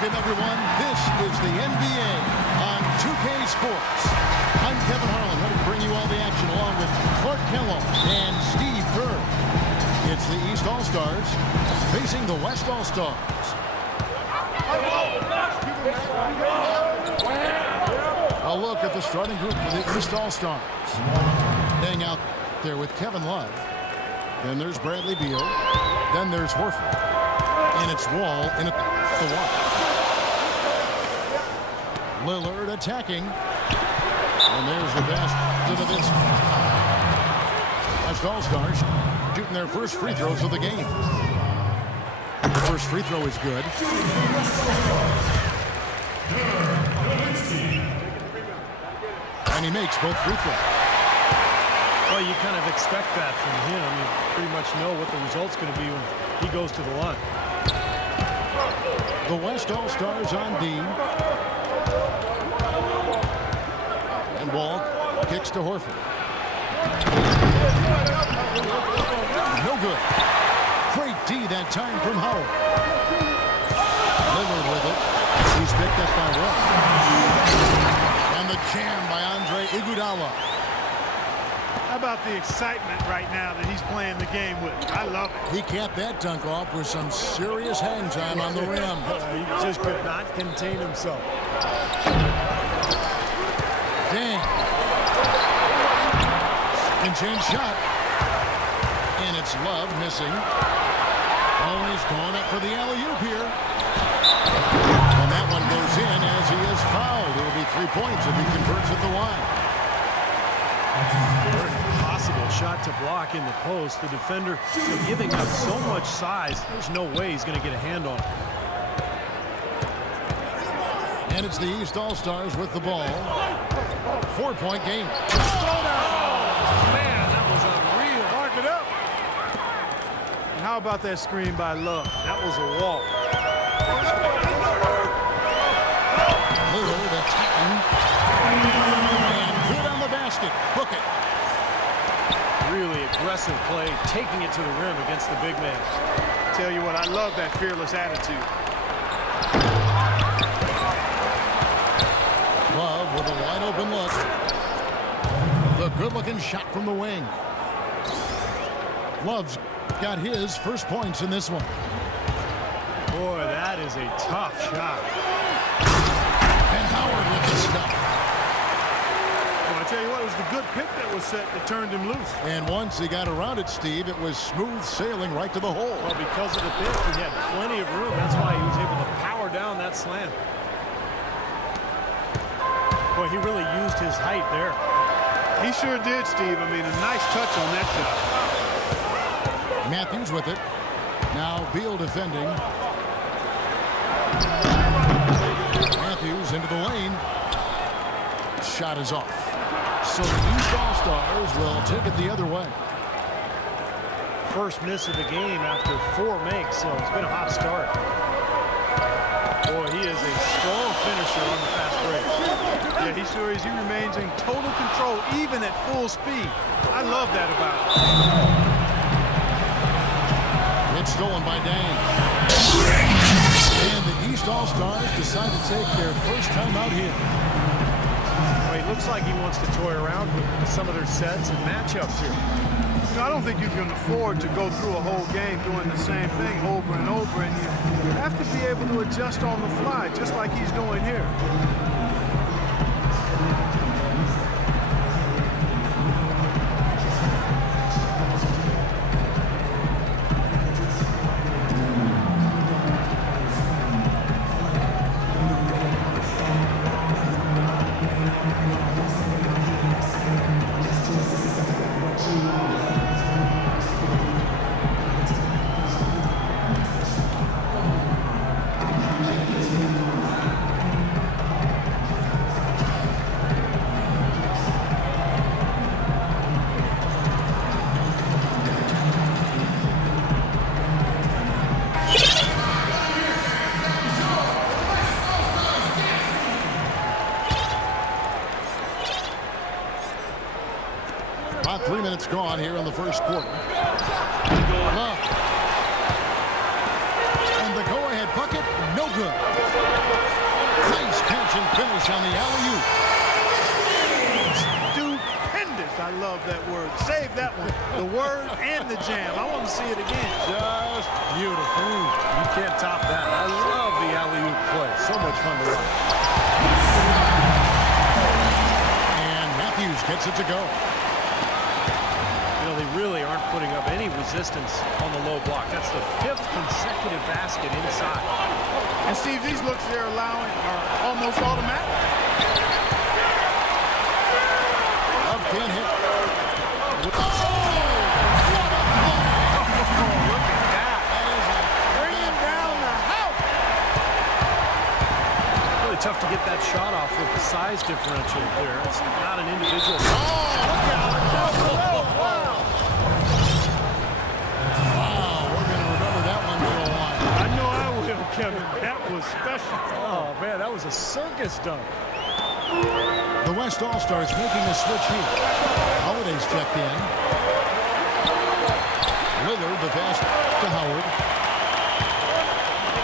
Welcome, everyone. This is the NBA on 2K Sports. I'm Kevin Harlan, ready to bring you all the action along with Clark Kellogg and Steve Kerr. It's the East All-Stars facing the West All-Stars. A look at the starting group for the East All-Stars. Staying out there with Kevin Love. Then there's Bradley Beal. Then there's Horford. And it's Wall in the one. Lillard attacking. And there's the best of this. West All-Stars shooting their first free throws of the game. The first free throw is good. And he makes both free throws. Well, you kind of expect that from him. You pretty much know what the result's going to be when he goes to the line. The West All-Stars on D. And Wall kicks to Horford. No good. Great D that time from Howard. Lillard with it. He's picked up by Wall. And the jam by Andre Iguodala. How about the excitement right now that he's playing the game with? I love it. He capped that dunk off with some serious hang time on the rim. He just could not contain himself. Dang. And change shot. And it's Love missing. Oh, he's going up for the alley-oop here. And that one goes in as he is fouled. It'll be 3 points if he converts at the line. Very impossible shot to block in the post. The defender giving up so much size. There's no way he's going to get a hand on it. And it's the East All-Stars with the ball. 4-point game. Oh, man, that was unreal. Mark it up. And how about that screen by Love? That was a walk. Lillard attacking. And good on the basket. Book it. Really aggressive play, taking it to the rim against the big man. Tell you what, I love that fearless attitude. Love with a wide open look. The good-looking shot from the wing. Love's got his first points in this one. Boy, that is a tough shot. And Howard with the stuff. Well, I tell you what, it was the good pick that was set that turned him loose. And once he got around it, Steve, it was smooth sailing right to the hole. Well, because of the pick, he had plenty of room. That's why he was able to power down that slam. Boy, he really used his height there. He sure did, Steve. I mean, a nice touch on that shot. Matthews with it. Now Beal defending. Matthews into the lane. Shot is off. So the East All-Stars will take it the other way. First miss of the game after 4 makes, so it's been a hot start. Boy, he is a strong finisher on the fast break. Yeah, he sure is. He remains in total control, even at full speed. I love that about him. It's stolen by Dang. And the East All-Stars decide to take their first time out here. Well, he looks like he wants to toy around with some of their sets and matchups here. You know, I don't think you can afford to go through a whole game doing the same thing over and over, and you have to be able to adjust on the fly, just like he's doing here. About 3 minutes gone here in the first quarter. Love. And the go-ahead bucket, no good. finish on the alley-oop. Stupendous. I love that word. Save that one. The word and the jam. I want to see it again. Just beautiful. You can't top that. I love the alley-oop play. So much fun to watch. And Matthews gets it to go. You know, they really aren't putting up any resistance on the low block. That's the 5th consecutive basket inside. And Steve, these looks they're allowing are almost automatic. Love can't hit. Look at that. Bringing down the house. Really tough to get that shot off with the size differential there. It's not an individual. Oh, look out. Wow, we're going to remember that one for a while. I know I will, Kevin. That was special. Oh, man, that was a circus dunk. The West All-Stars making a switch here. Holiday's checked in. Lillard, the pass to Howard.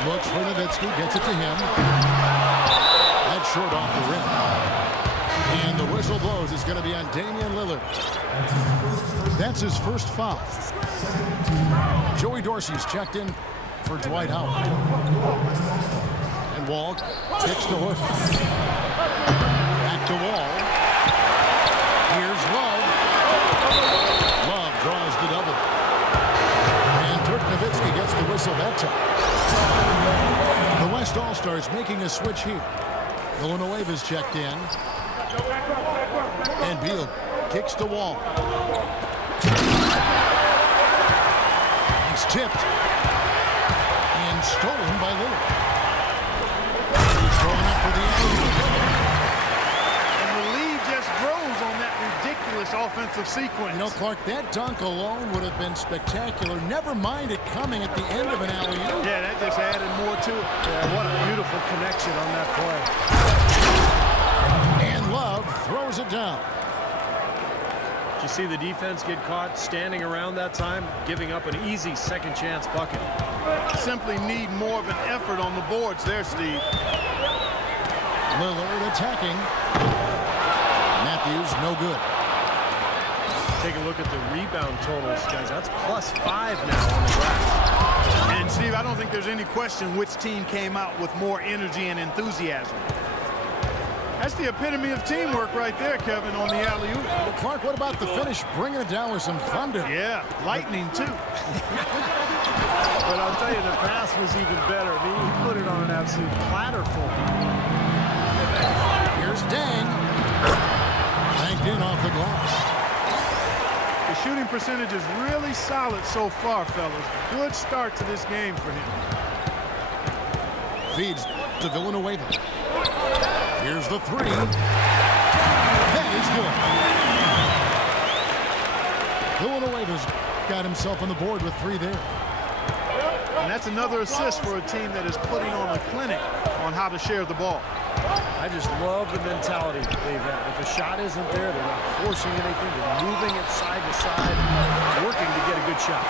Looks for Nowitzki, gets it to him. That's short off the rim. And the whistle blows. It's going to be on Damian Lillard. That's his first foul. Joey Dorsey's checked in for Dwight Howard. And Wall kicks to Horford. Back to Wall. Here's Love. Love draws the double. And Dirk Nowitzki gets the whistle that time. The West All-Stars making a switch here. Villanueva's checked in. And Beal kicks to Wall. It's tipped. And stolen by Lillard. He's throwing up for the alley-oop. And the lead just grows on that ridiculous offensive sequence. You know, Clark, that dunk alone would have been spectacular. Never mind it coming at the end of an alley-oop. Yeah, that just added more to it. Yeah, what a beautiful connection on that play. And Love throws it down. Did you see the defense get caught standing around that time, giving up an easy second chance bucket? Simply need more of an effort on the boards there, Steve. Lillard attacking. Matthews, no good. Take a look at the rebound totals, guys. That's +5 now on the glass. And Steve, I don't think there's any question which team came out with more energy and enthusiasm. That's the epitome of teamwork right there, Kevin, on the alley-oop. Well, Clark, what about the finish? Bringing it down with some thunder. Yeah, lightning, too. But I'll tell you, the pass was even better. I mean, he put it on an absolute platter for him. Here's Dang. Banked in off the glass. The shooting percentage is really solid so far, fellas. Good start to this game for him. Feeds to Villanueva. Here's the three. That is good. Villanueva's got himself on the board with 3 there. And that's another assist for a team that is putting on a clinic on how to share the ball. I just love the mentality they've had. If a shot isn't there, they're not forcing anything. They're moving it side to side, working to get a good shot.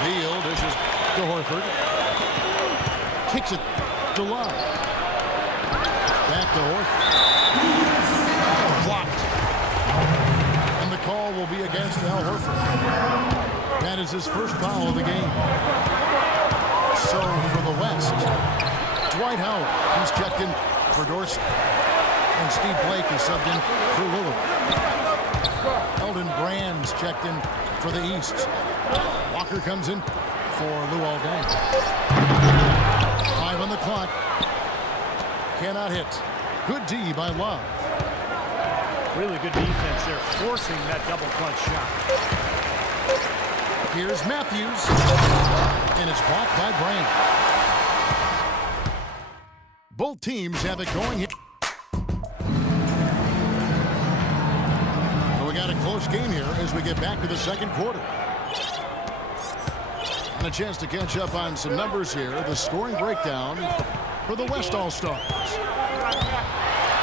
Beal dishes to Horford. Kicks it to Love. Back to Horford. Blocked. And the call will be against Al Horford. That is his first foul of the game. So for the West, Dwight Howard, he's checked in for Dorsey. And Steve Blake is subbed in for Lillard. Elton Brand's checked in for the East. Walker comes in for Luol Deng. 5 on the clock. Cannot hit. Good D by Love. Really good defense there, forcing that double clutch shot. Here's Matthews. And it's blocked by Brand. Both teams have it going here. And we got a close game here as we get back to the second quarter. And a chance to catch up on some numbers here. The scoring breakdown for the West All-Stars.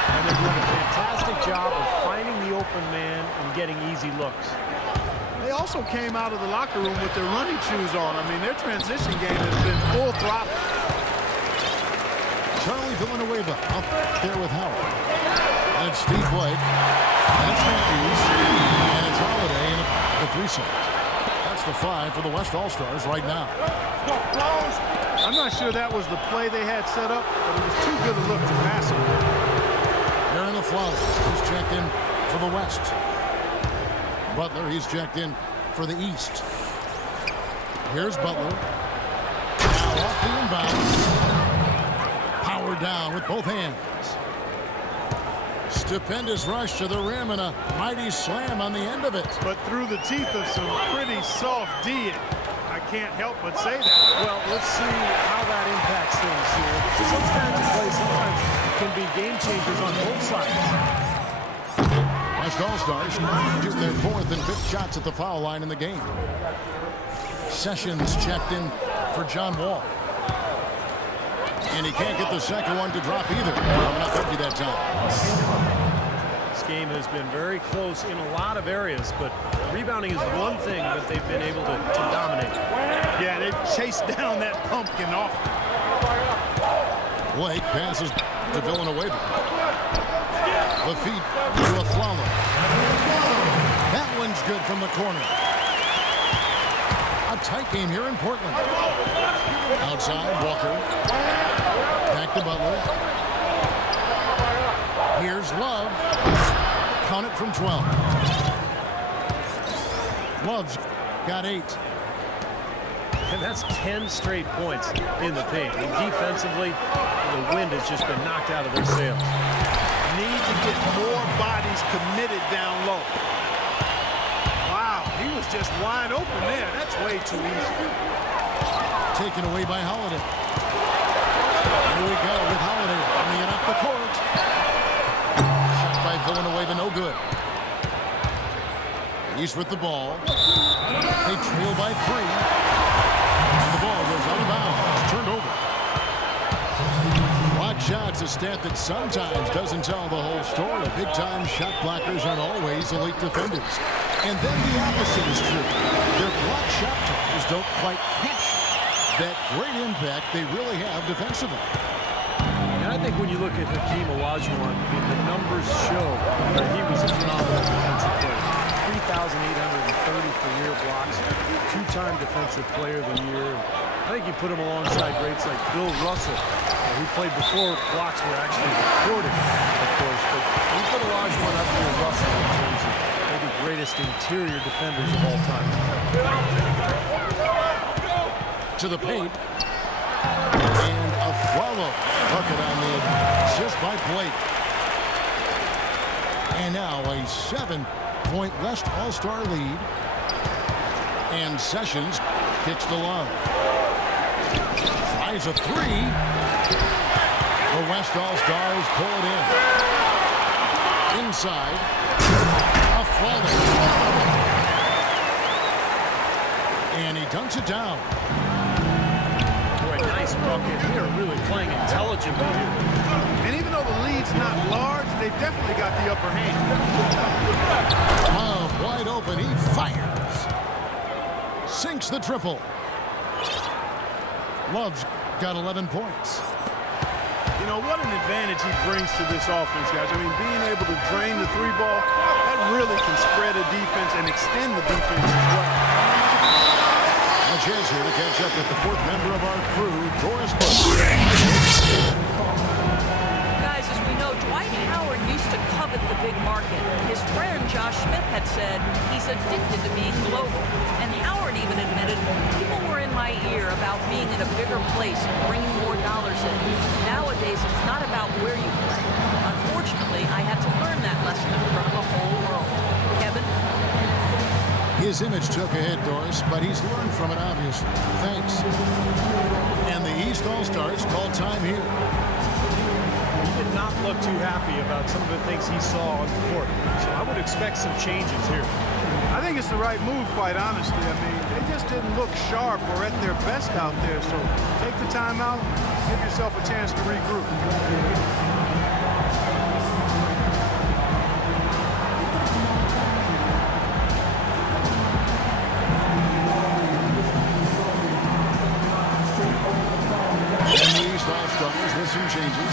And they're doing a fantastic job of finding the open man and getting easy looks. They also came out of the locker room with their running shoes on. I mean, their transition game has been full throttle. Charlie Villanueva up there with Howard. And it's Steve Blake. And it's Matthews. And it's Holiday in the 3-set. That's the 5 for the West All-Stars right now. I'm not sure that was the play they had set up, but it was too good a look to pass him. Aaron LaFleur, he's checked in for the West. Butler, he's checked in for the East. Here's Butler. Now off the inbounds. Power down with both hands. Stupendous rush to the rim and a mighty slam on the end of it. But through the teeth of some pretty soft D. I can't help but say that. Well, let's see how that impacts things here. Some kinds of plays sometimes can be game changers on both sides. West All-Stars shooting their 4th and 5th shots at the foul line in the game. Sessions checked in for John Wall. And he can't get the second one to drop either. Coming up empty that time. This game has been very close in a lot of areas, but rebounding is one thing that they've been able to dominate. Yeah, they've chased down that pumpkin often. Blake passes to Villanueva. The feed to Aflalo. That one's good from the corner. A tight game here in Portland. Outside, Walker. Back to Butler. Here's Love. Count it from 12. Love's got 8. And that's 10 straight points in the paint. And defensively, the wind has just been knocked out of their sails. Need to get more bodies committed down low. Wow, he was just wide open there. That's way too easy. Taken away by Holiday. Here we go with Holiday bringing it up the court. Shot by Villanueva, no good. He's with the ball. They trail by 3. And the ball goes out of bounds. Turned over. Block shots, a stat that sometimes doesn't tell the whole story. Big-time shot blockers aren't always elite defenders. And then the opposite is true. Their block shot totals don't quite catch that great impact they really have defensively. And I think when you look at Hakeem Olajuwon, the numbers show that he was a phenomenal defensive player. 3,830 career blocks, 2-time defensive player of the year. I think you put him alongside greats like Bill Russell, who played before blocks were actually recorded, of course. But you put Olajuwon up there with Russell in terms of maybe greatest interior defenders of all time. To the paint. And a follow. Bucket on the assist by Blake. And now a 7-point West All-Star lead. And Sessions kicks to Love. Tries a 3. The West All-Stars pull it in. Inside. A follow. And he dunks it down. Nice bucket. They are really playing intelligently here. And even though the lead's not large, they've definitely got the upper hand. Love wide open. He fires. Sinks the triple. Love's got 11 points. You know, what an advantage he brings to this offense, guys. I mean, being able to drain the 3-ball, that really can spread a defense and extend the defense as well. A chance here to catch up with the 4th member of our crew, Doris Bush. Guys, as we know, Dwight Howard used to covet the big market. His friend Josh Smith had said he's addicted to being global. And Howard even admitted people were in my ear about being in a bigger place and bringing more dollars in. Nowadays, it's not about where you play. Unfortunately, I had to learn that lesson in front of a whole world. Kevin? His image took a hit, Doris, but he's learned from it, obviously. Thanks. And the East All-Stars call time here. He did not look too happy about some of the things he saw on the court. So I would expect some changes here. I think it's the right move, quite honestly. I mean, they just didn't look sharp or at their best out there. So take the time out, give yourself a chance to regroup. With some changes.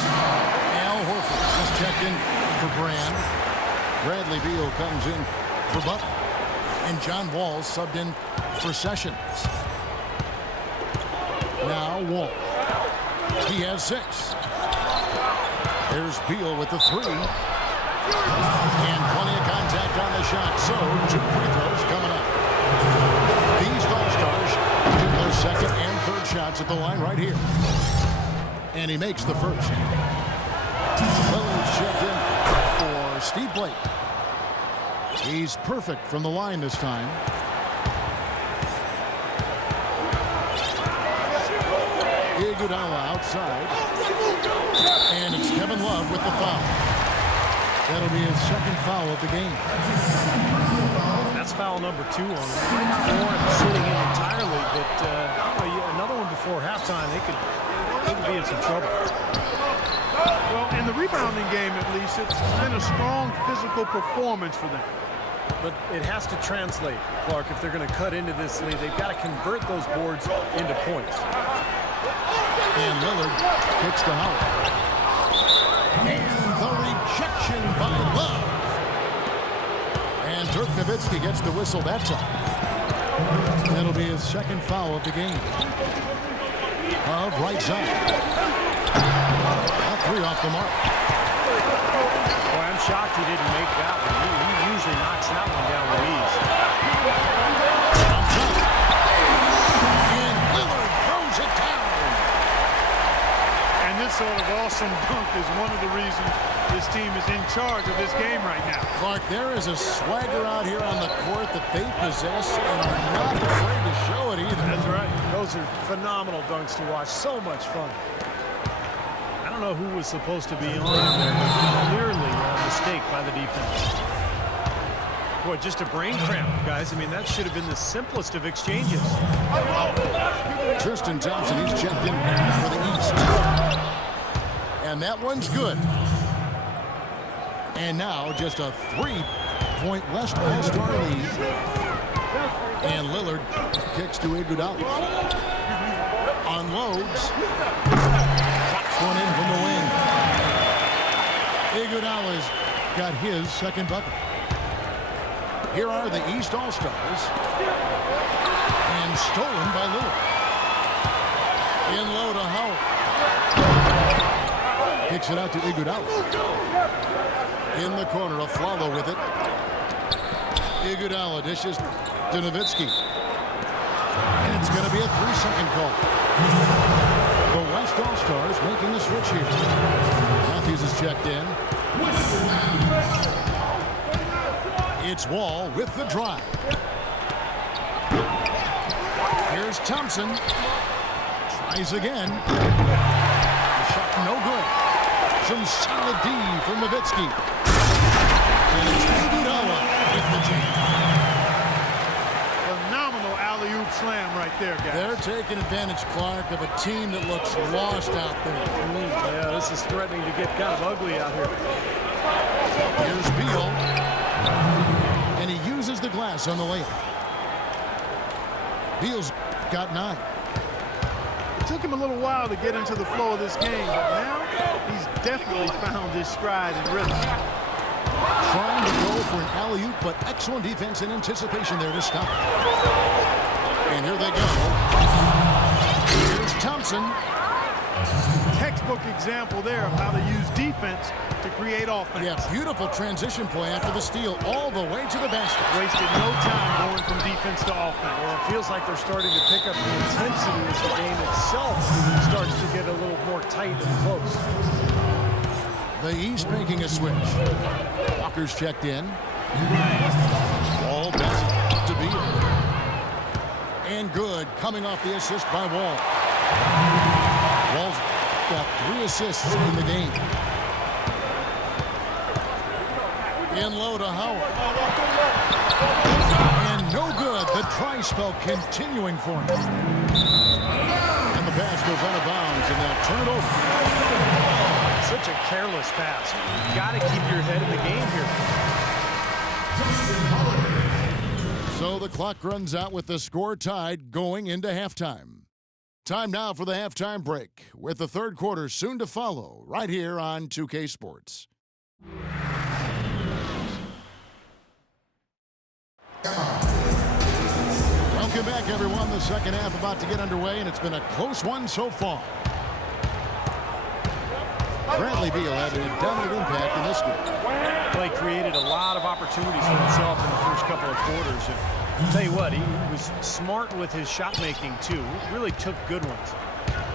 Bradley Beal comes in for Butler. And John Wall subbed in for Sessions. Now Wall. He has 6. There's Beal with the 3. And plenty of contact on the shot. So 2 free throws coming up. These All-Stars get their second and third shots at the line right here. And he makes the first. Lillard's checked in for Steve Blake. He's perfect from the line this time. Iguodala outside. And it's Kevin Love with the foul. That'll be his second foul of the game. That's foul number 2 on him. Might not warrant sitting in entirely, but another one before halftime, they could be in some trouble. Well, in the rebounding game, at least, it's been a strong physical performance for them. But it has to translate, Clark, if they're going to cut into this lead. They've got to convert those boards into points. And Lillard kicks to Howard. And the rejection by Love. And Dirk Nowitzki gets the whistle that time. That'll be his second foul of the game. Of right side. That 3 off the mark. Boy, I'm shocked he didn't make that one. He usually knocks that one down with ease. And Lillard throws it down. And this sort of awesome dunk is one of the reasons this team is in charge of this game right now. Clark, there is a swagger out here on the court that they possess and are not afraid to show it either. That's right. Those are phenomenal dunks to watch. So much fun. I don't know who was supposed to be on there, but clearly a mistake by the defense. Boy, just a brain cramp, guys. I mean, that should have been the simplest of exchanges. Tristan Thompson, he's checked in for the East. And that one's good. And now just a 3-point West All-Star lead. And Lillard kicks to Iguodala. Unloads. Pops one in from the wing. Iguodala's got his second bucket. Here are the East All-Stars. And stolen by Lillard. In low to Howard. Kicks it out to Iguodala. In the corner, a Flalo with it. Iguodala dishes to Nowitzki. And it's going to be a 3-second call. The West All-Stars making the switch here. Matthews is checked in. It's Wall with the drive. Here's Thompson. Tries again. The shot no good. Some solid D from Nowitzki. And it's Iguodala with the jam. Phenomenal alley-oop slam right there, guys. They're taking advantage, Clark, of a team that looks lost out there. Yeah, this is threatening to get kind of ugly out here. Here's Beal. And he uses the glass on the layup. Beal's got 9. It took him a little while to get into the flow of this game, but now he's definitely found his stride and rhythm. Trying to go for an alley-oop, but excellent defense and anticipation there to stop. And here they go. Here's Thompson. Textbook example there of how to use defense to create offense. Yeah, beautiful transition play after the steal all the way to the basket. Wasted no time going from defense to offense. Well, it feels like they're starting to pick up the intensity as the game itself starts to get a little more tight and close. The East making a switch. Walker's checked in. Wall best to Beal. And good, coming off the assist by Wall. Wall's got 3 assists in the game. In low to Howard. And no good. The try spell continuing for him. And the pass goes out of bounds, and they'll turn it over. Such a careless pass. You've got to keep your head in the game here. So the clock runs out with the score tied going into halftime. Time now for the halftime break, with the third quarter soon to follow right here on 2K Sports. back, everyone. The second half about to get underway, and it's been a close one so far. Bradley Beal having a dominant impact in this game. Well, he created a lot of opportunities for himself in the first couple of quarters. And I'll tell you what, he was smart with his shot making too. He really took good ones.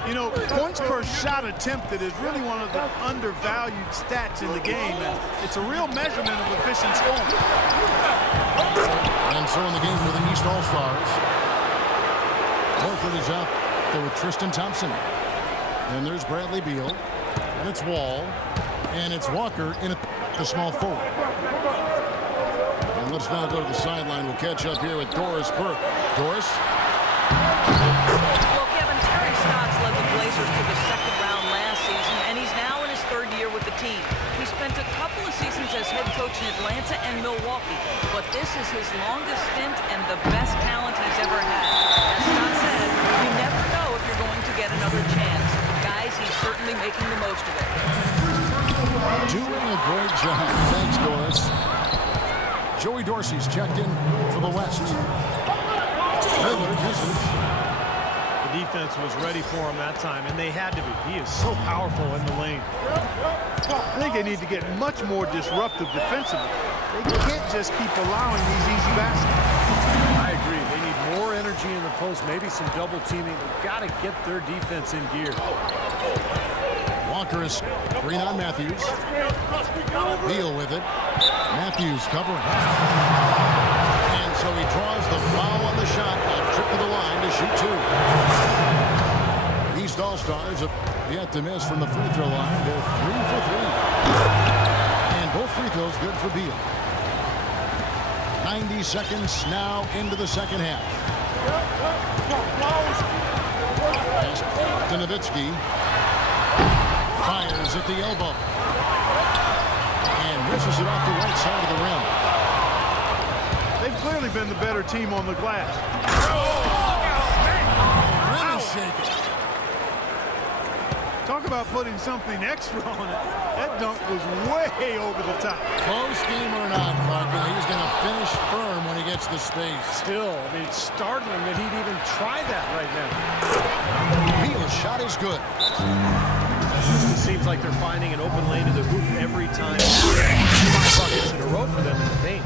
You know, points per shot attempted is really one of the undervalued stats in the game, and it's a real measurement of efficient scoring. And so in the game for the East All-Stars, Horford is out there with Tristan Thompson. And there's Bradley Beal, and it's Wall, and it's Walker in the small forward. And let's now go to the sideline. We'll catch up here with Doris Burke. Doris? Well, Kevin, Terry Stotts led the Blazers to the second round last season, and he's now in his third year with the team. He spent a couple of seasons as head coach in Atlanta and Milwaukee, but this is his longest stint and the best talent he's ever had. As Stott said, you never know if you're going to get another chance. Guys, he's certainly making the most of it. Doing a great job. Thanks, Doris. Joey Dorsey's checked in for the West. Miller misses. The defense was ready for him that time, and they had to be. He is so powerful in the lane. I think they need to get much more disruptive defensively. They can't just keep allowing these easy baskets. I agree. They need more energy in the post, maybe some double teaming. They've got to get their defense in gear. Walker is green on Matthews. Beal with it. Matthews covering. And so he draws the foul on the shot. A trip to the line to shoot two. East All-Stars have yet to miss from the free throw line. They're 3 for 3. And both free throws good for Beal. 90 seconds now into the second half. Nowitzki fires at the elbow. And misses it off the right side of the rim. They've clearly been the better team on the glass. Rim is shaking. Talk about putting something extra on it. That dunk was way over the top. Close game or not, Clark, he's going to finish firm when he gets the space. Still, I mean, it's startling that he'd even try that right now. Beal's shot is good. It seems like they're finding an open lane to the hoop every time. 5 buckets in a row for them in the paint.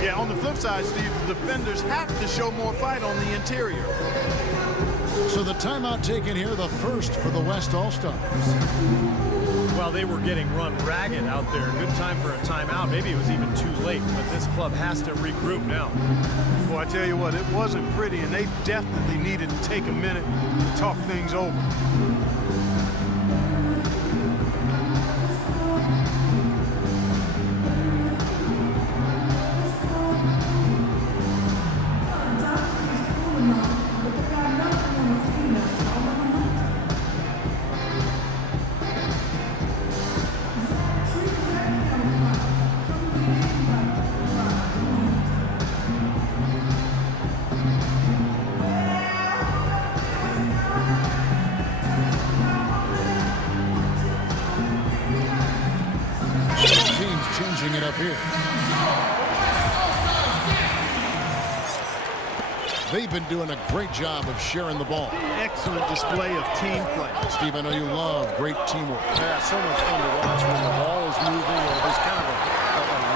Yeah, on the flip side, Steve, the defenders have to show more fight on the interior. So the timeout taken here, the first for the West All-Stars. Well, they were getting run ragged out there. Good time for a timeout. Maybe it was even too late, but this club has to regroup now. Well, I tell you what, it wasn't pretty, and they definitely needed to take a minute to talk things over. Changing it up here. They've been doing a great job of sharing the ball. Excellent display of team play. Steve, I know you love great teamwork. Yeah, so much fun to watch when the ball is moving, or there's kind of a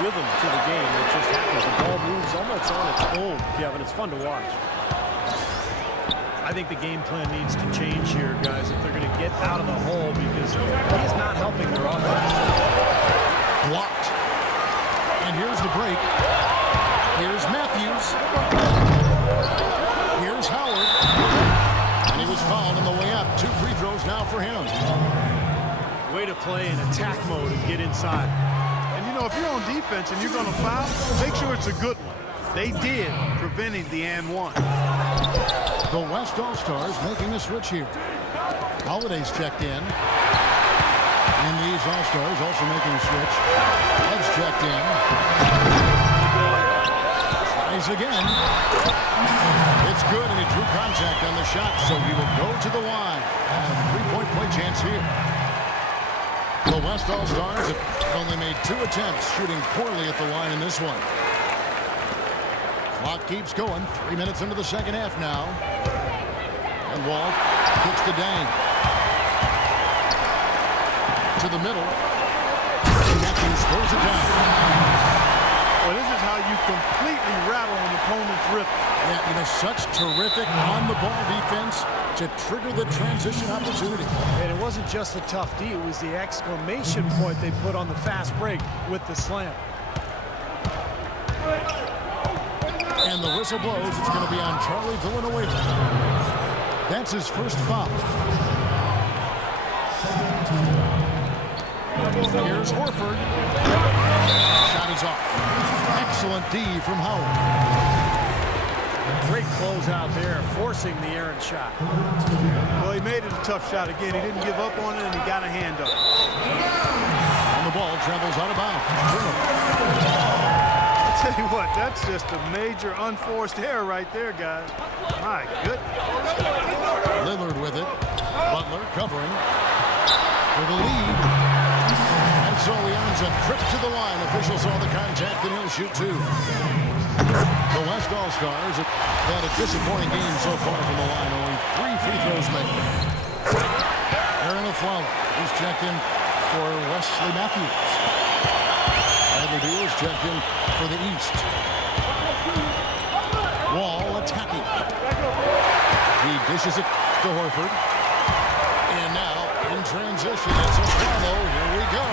rhythm to the game. It just happens. The ball moves almost on its own, Kevin. It's fun to watch. I think the game plan needs to change here, guys, if they're going to get out of the hole, because he is not helping their offense. Blocked. And here's the break. Here's Matthews. Here's Howard. And he was fouled on the way up. 2 free throws now for him. Way to play in attack mode and get inside. And, you know, if you're on defense and you're going to foul, make sure it's a good one. They did, preventing the and one. The West All-Stars making a switch here. Holiday's checked in. And these All-Stars also making a switch. Love's checked in. Tries again. It's good, and he drew contact on the shot, so he will go to the line. And a 3-point play chance here. The West All-Stars have only made 2 attempts, shooting poorly at the line in this one. Clock keeps going. 3 minutes into the second half now. And Walt kicks to Dang. To the middle. And Matthews throws it down. Well, this is how you completely rattle an opponent's rhythm. Yeah, you know, such terrific on-the-ball defense to trigger the transition opportunity. And it wasn't just a tough D, it was the exclamation point they put on the fast break with the slam. And the whistle blows. It's going to be on Charlie Villanueva. That's his first foul. Here's Horford. Shot is off. Excellent D from Howard. Great closeout there, forcing the errant shot. Well, he made it a tough shot again. He didn't give up on it, and he got a hand up. And the ball travels out of bounds. I'll tell you what, that's just a major unforced error right there, guys. My goodness. Lillard with it. Butler covering for the lead. And so he earns a trip to the line. Officials saw the contact, and he'll shoot two. The West All-Stars have had a disappointing game so far from the line. Only 3 free throws made. Aaron Aflalo is checked in for Wesley Matthews. Bradley Beal is checked in for the East. Wall attacking. He dishes it to Horford. And now in transition, it's Aflalo. Here we go.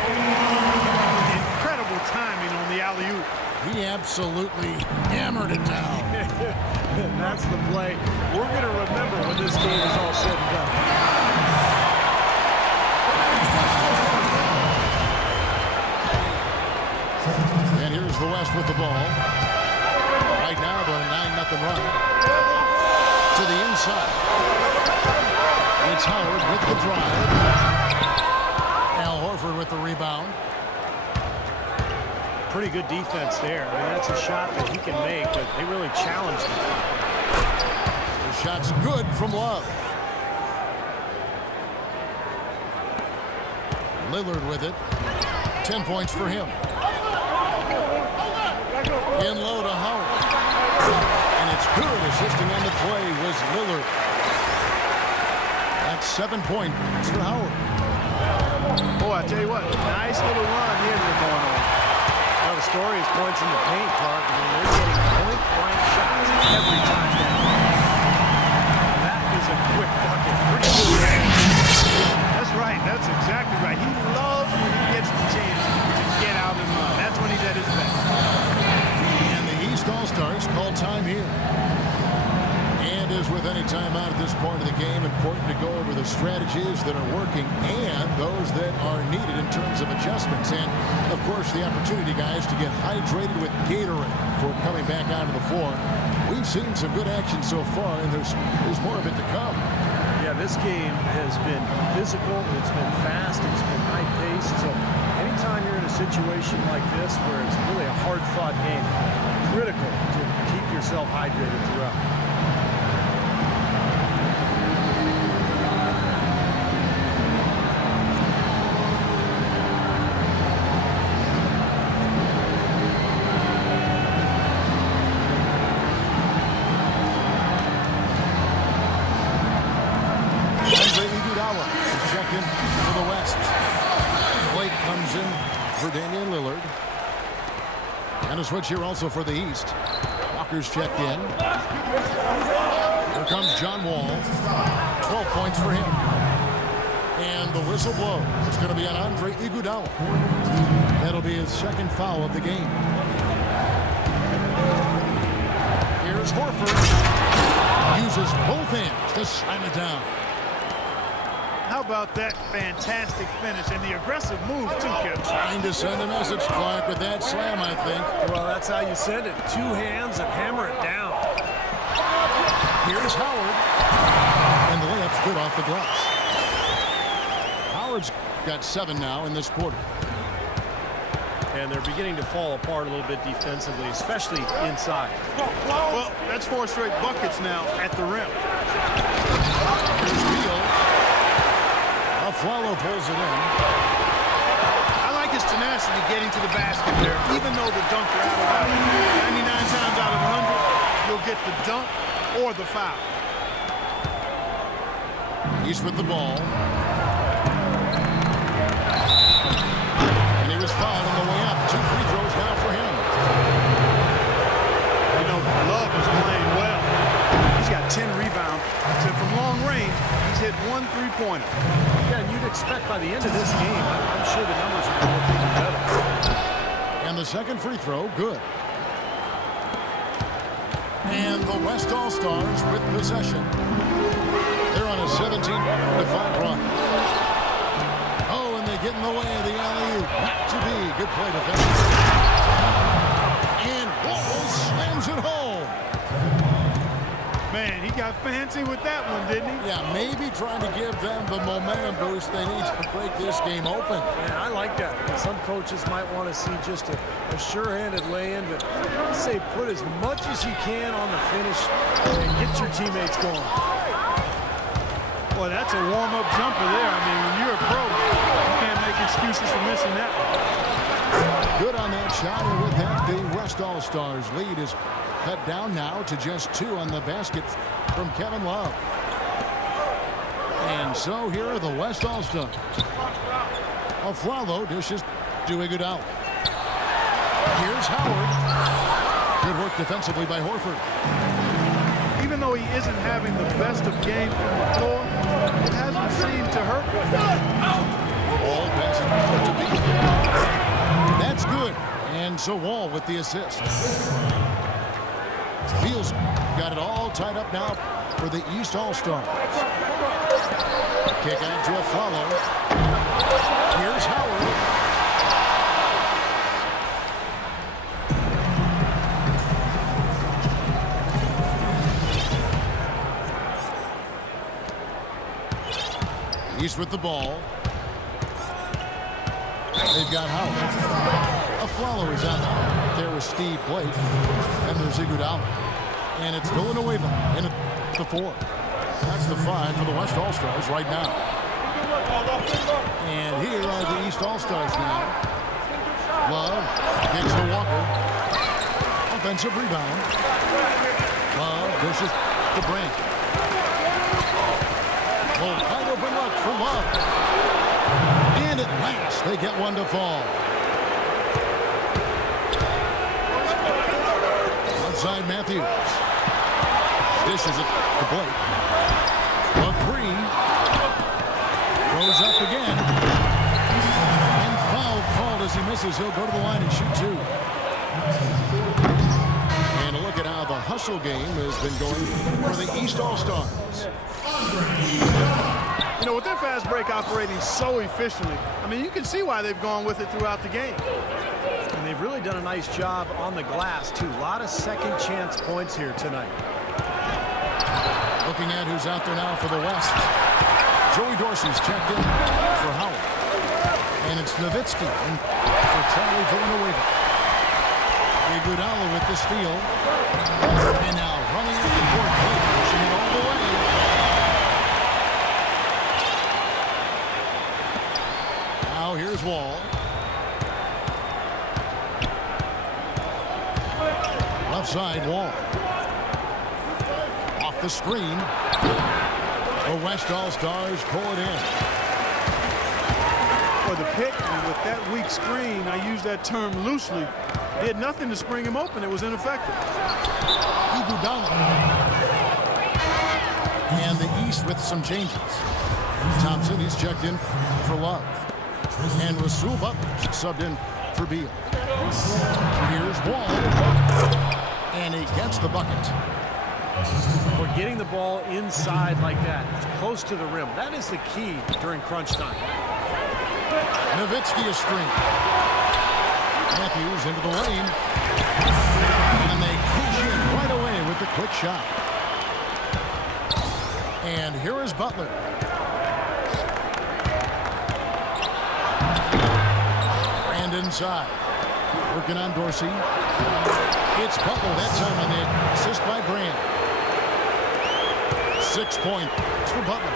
Incredible timing on the alley-oop. He absolutely hammered it down. And that's the play we're going to remember when this game is all said and done. And here's the West with the ball. Right now, the 9-0 run. To the inside. It's Howard with the drive. Al Horford with the rebound. Pretty good defense there. I mean, that's a shot that he can make, but they really challenged him. The shot's good from Love. Lillard with it. 10 points for him. In low to Howard. And it's good. Assisting on the play was Lillard. That's 7 points for Howard. Boy, I tell you what, nice little run here they're going on. Well, the story is points in the paint, Clark. I mean, they're getting point-blank shots every time down. That is a quick bucket. Pretty good. That's right. That's exactly right. He loves when he gets the chance to get out and run. That's when he's at his best. And the East All-Stars call time here. And as with any timeout at this point of the game, important to go over the strategies that are working and those that are needed in terms of adjustments. And, of course, the opportunity, guys, to get hydrated with Gatorade before coming back onto the floor. We've seen some good action so far, and there's more of it to come. Yeah, this game has been physical. It's been fast. It's been high-paced. So anytime you're in a situation like this where it's really a hard-fought game, critical to keep yourself hydrated throughout. For Damian Lillard. And a switch here also for the East. Walker's checked in. Here comes John Wall. 12 points for him. And the whistle blows. It's going to be on Andre Iguodala. That'll be his second foul of the game. Here's Horford. Uses both hands to slam it down. How about that fantastic finish and the aggressive move, too, Kevin? Trying to send a message, Clark, with that slam, I think. Well, that's how you send it. 2 hands and hammer it down. Here's Howard. And the layup's good off the glass. Howard's got 7 now in this quarter. And they're beginning to fall apart a little bit defensively, especially inside. Well, that's 4 straight buckets now at the rim. Here's Beal. Aflalo pulls it in. I like his tenacity getting to the basket there, even though the dunk rattled out 99 times out of 100. or the foul. East with the ball. And he was fouled on the way up. 2 free throws now for him. You know, Love is playing well. He's got 10 rebounds. And from long range, he's hit 1 3-pointer. Yeah, and you'd expect by the end of this game, I'm sure the numbers are going to look even better. And the second free throw, good. And the West All-Stars with possession. They're on a 17-5 run. Oh, and they get in the way of the alley-oop. Not to be. Good play defense. And Wall slams it home. Man, he got fancy with that one, didn't he? Yeah, maybe trying to give them the momentum boost they need to break this game open. Yeah, I like that. Some coaches might want to see just a sure-handed lay-in, but I say put as much as you can on the finish and get your teammates going. Boy, that's a warm-up jumper there. I mean, when you're a pro, you can't make excuses for missing that one. Good on that shot, and with that, the West All-Stars lead is cut down now to just 2 on the basket from Kevin Love. And so here are the West All-Stars. Aflalo dishes to Iguodala. Here's Howard. Good work defensively by Horford. Even though he isn't having the best of games from the floor, it hasn't seemed to hurt. All best to beat. That's good. And so Wall with the assist. Beal's got it all tied up now for the East All-Stars. Kick out to Aflalo. Here's Howard. East with the ball. They've got Howard. Aflalo is out there with Steve Blake. And there's Iguodala. And it's Villanueva in at the 4. That's the 5 for the West All-Stars right now. And here are the East All-Stars now. Love kicks to Walker. Offensive rebound. Love dishes to Brand. Oh, wide open look for Love. And at last, they get one to fall. Outside Matthews. Dishes it to Blake. A 3. Throws up again. And foul called as he misses. He'll go to the line and shoot 2. And a look at how the hustle game has been going for the East All-Stars. You know, with their fast break operating so efficiently, I mean, you can see why they've gone with it throughout the game. And they've really done a nice job on the glass, too. A lot of second chance points here tonight. Looking at who's out there now for the West. Joey Dorsey's checked in for Howard. And it's Nowitzki in for Charlie Villanueva. Iguodala with the steal. And now running up the court, pushing it all the way. Now here's Wall. Left side, Wall. Off the screen. The West All-Stars pull it in. For the pick, and with that weak screen, I use that term loosely, did nothing to spring him open. It was ineffective. Iguodala. And the East with some changes. Thompson, he's checked in for Love. And Rasul Butler subbed in for Beal. Here's Wall. And he gets the bucket. We're getting the ball inside like that. It's close to the rim. That is the key during crunch time. Nowitzki is string. Matthews into the lane. And they push in right away with the quick shot. And here is Butler. And inside. Working on Dorsey. It's Butler that time on the assist by Brand. 6 points for Butler.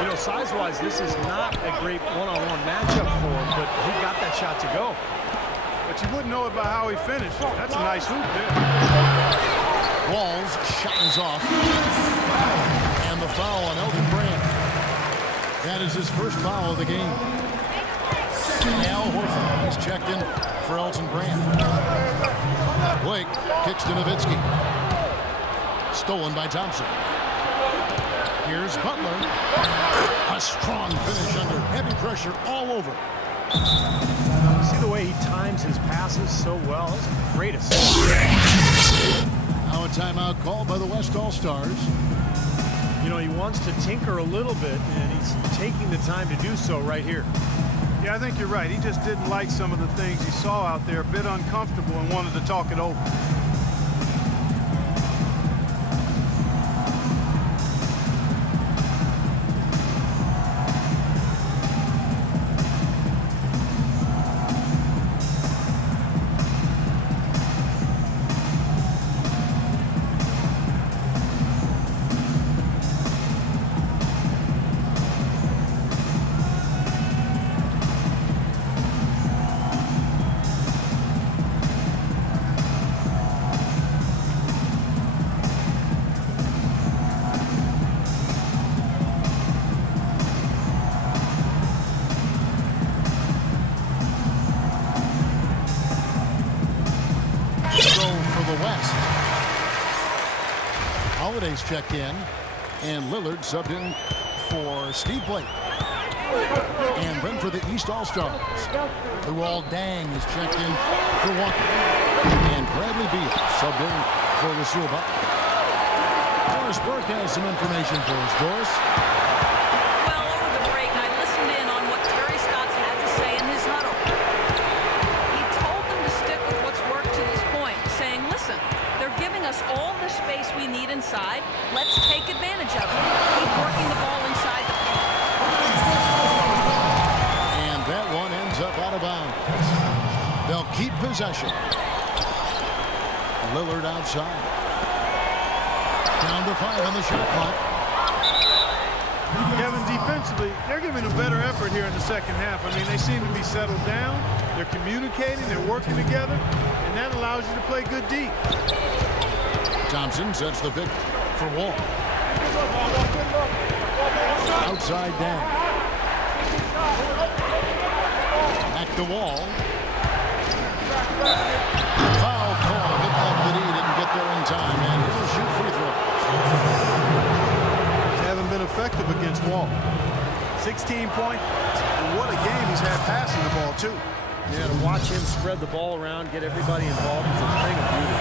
You know, size-wise, this is not a great one-on-one matchup for him, but he got that shot to go. But you wouldn't know it by how he finished. That's a nice hoop there. Wall's shot is off. And the foul on Elton Brand. That is his first foul of the game. Al Horford is checked in for Elton Brand. Blake kicks to Nowitzki. Stolen by Thompson. Here's Butler. A strong finish under heavy pressure all over. See the way he times his passes so well? It's a great assist. Now a timeout called by the West All-Stars. You know, he wants to tinker a little bit, and he's taking the time to do so right here. Yeah, I think you're right. He just didn't like some of the things he saw out there, a bit uncomfortable, and wanted to talk it over. Holiday's checked in, and Lillard subbed in for Steve Blake. And then for the East All-Stars, Luol Deng is checked in for Walker. And Bradley Beal subbed in for Rasul Butler. Doris Burke has some information for us. Doris? Well, over the break, I listened in on what Terry Stotts had to say in his huddle. He told them to stick with what's worked to this point, saying, listen, they're giving us all the space we need inside. Let's take advantage of it. Keep working the ball inside the paint. And that one ends up out of bounds. They'll keep possession. Lillard outside. Down to 5 on the shot clock. Kevin, defensively, they're giving a better effort here in the second half. I mean, they seem to be settled down. They're communicating. They're working together. And that allows you to play good deep. Thompson sets the pick for Wall. Outside down. Back to Wall. Foul call. Looked like that he didn't get there in time, and he'll shoot free throws. Haven't been effective against Wall. 16 points. And what a game he's had passing the ball, too. Yeah, to watch him spread the ball around, get everybody involved, is a thing of beauty.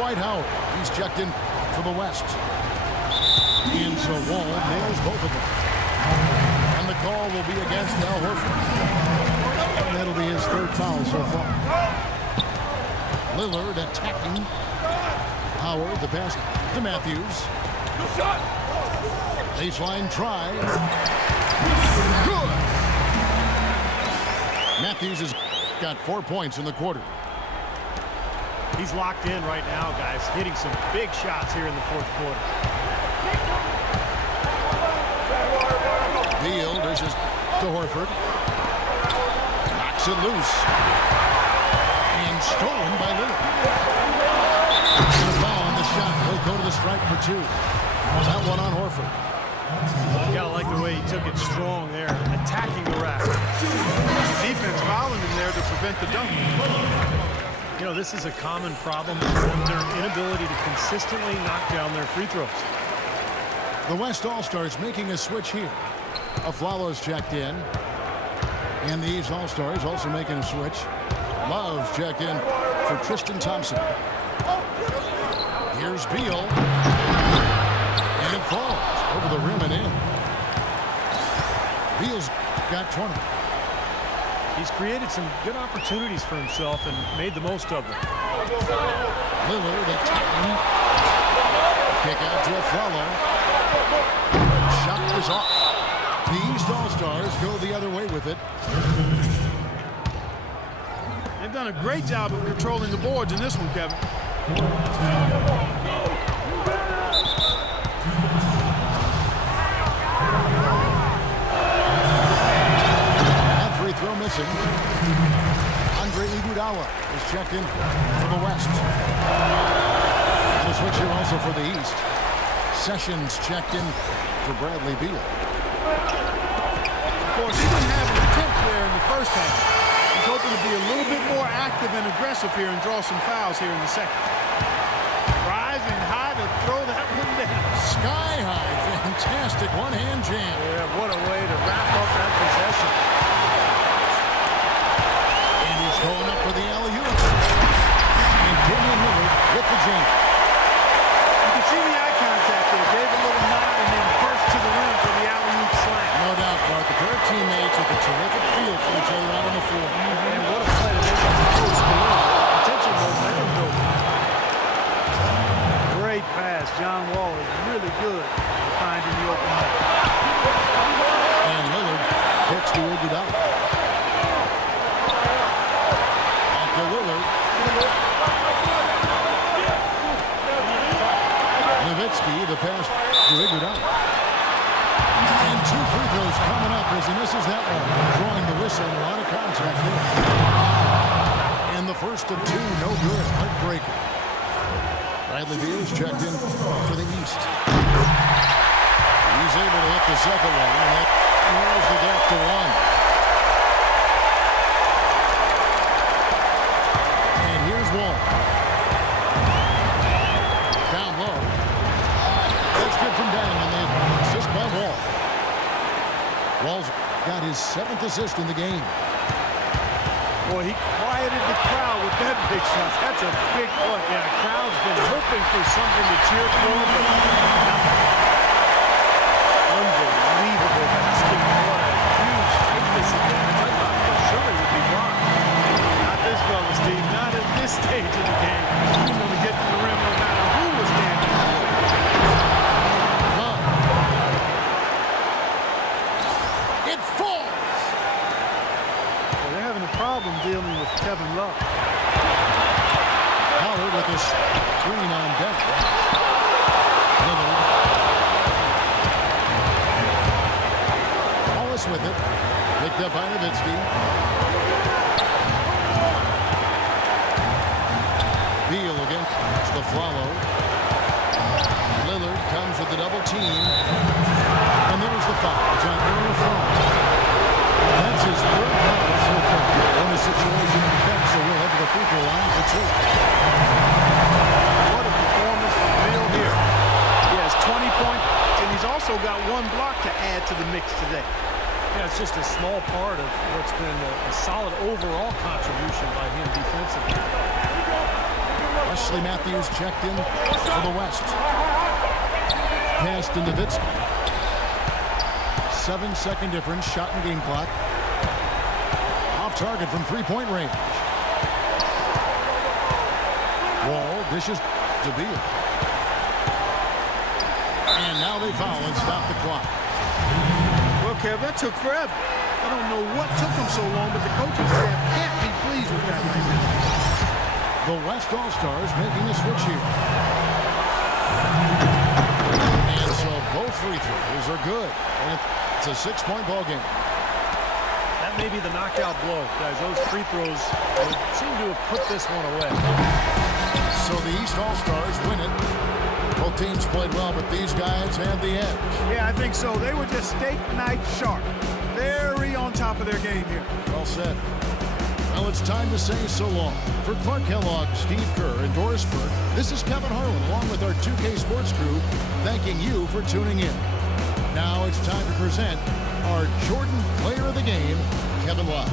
Dwight Howard, he's checked in for the West. And so Wall nails both of them. And the call will be against Al Horford. And that'll be his third foul so far. Lillard attacking. Howard, the pass to Matthews. Baseline try. Good. Matthews has got 4 points in the quarter. He's locked in right now, guys, hitting some big shots here in the fourth quarter. Beal dishes to Horford. Knocks it loose. And stolen by Lillard. And a foul on the shot. He'll go to the stripe for 2. That one on Horford. You gotta like the way he took it strong there, attacking the rack. Defense fouling him there to prevent the dunk. You know, this is a common problem with them, their inability to consistently knock down their free throws. The West All-Stars making a switch here. Aflalo's checked in. And the East All-Stars also making a switch. Love's checked in for Tristan Thompson. Here's Beal. And it falls over the rim and in. Beal's got 20. He's created some good opportunities for himself and made the most of them. Lillard attacking. Kick out to Aflalo. Shot is off. The East All-Stars go the other way with it. They've done a great job of controlling the boards in this one, Kevin. That free throw missing. Andre Iguodala is checked in for the West. a switch here also for the East. Sessions checked in for Bradley Beal. Of course, he didn't have an attempt there in the first half. He's hoping to be a little bit more active and aggressive here and draw some fouls here in the second. Rising high to throw that one down. Sky high. Fantastic one-hand jam. Yeah, what a way to wrap up that possession. And he's going up for the alley-oop. And Damian Lillard with the jam. You can see the eye contact there. Gave a little nod and then burst to the rim for the alley-oop slam. No doubt, Bart. The pair of teammates with a terrific feel for each other out on the floor. And what a play to make up the close below. Attention, those let him go. Great pass. John Wall is really good at finding the open man. And Lillard kicks to Iguodala. Back to Lillard. Nowitzki, the pass to Iguodala. And 2 free throws coming up as he misses that one. Drawing the whistle and a lot of contact there. And the first of 2, no good. Heartbreaker. Bradley Beal's checked in for the East. He's able to hit the second one, and that narrows the gap to 1. And here's Wall. Down low. That's good from down, and the assist by Wall. Wall's got his 7th assist in the game. Boy, he quieted the crowd with that big shot. That's a big play. Yeah, the crowd's been hoping for something to cheer for, but nothing. Unbelievable basket. What a huge quickness advantage. I thought for sure he would be blocked. Not this fella, Steve. Not at this stage of the game. He's going to get to the rim no matter who was standing. It falls. Well, they're having a problem dealing with Kevin Love. Howard with a screen on deck. Lillard. Wallace with it. Picked up by Nowitzki. Beal against the follow. Lillard comes with the double team. And there's the foul. It's on Aaron Foul. That's his 3rd foul so far. In a situation in effect, so we'll head to the free throw line for 2. What a performance from Beal here. He has 20 points, and he's also got 1 block to add to the mix today. Yeah, it's just a small part of what's been a solid overall contribution by him defensively. Wesley Matthews checked in for the West. Pass to Nowitzki. 7-second difference, shot and game clock. Off target from 3-point range. Wall dishes to Beal. And now they foul and stop the clock. Well, Kev, that took forever. I don't know what took them so long, but the coaching staff can't be pleased with that right now. The West All-Stars making a switch here. And so both free throws are good. And it's a 6-point ball game. That may be the knockout blow, guys. Those free throws seem to have put this one away. So the East All-Stars win it. Both teams played well, but these guys had the edge. Yeah, I think so. They were just steak knife sharp. Very on top of their game here. Well said. Well, it's time to say so long. For Clark Kellogg, Steve Kerr, and Doris Burke, this is Kevin Harlan, along with our 2K Sports crew, thanking you for tuning in. Now it's time to present our Jordan Player of the Game, Kevin Love.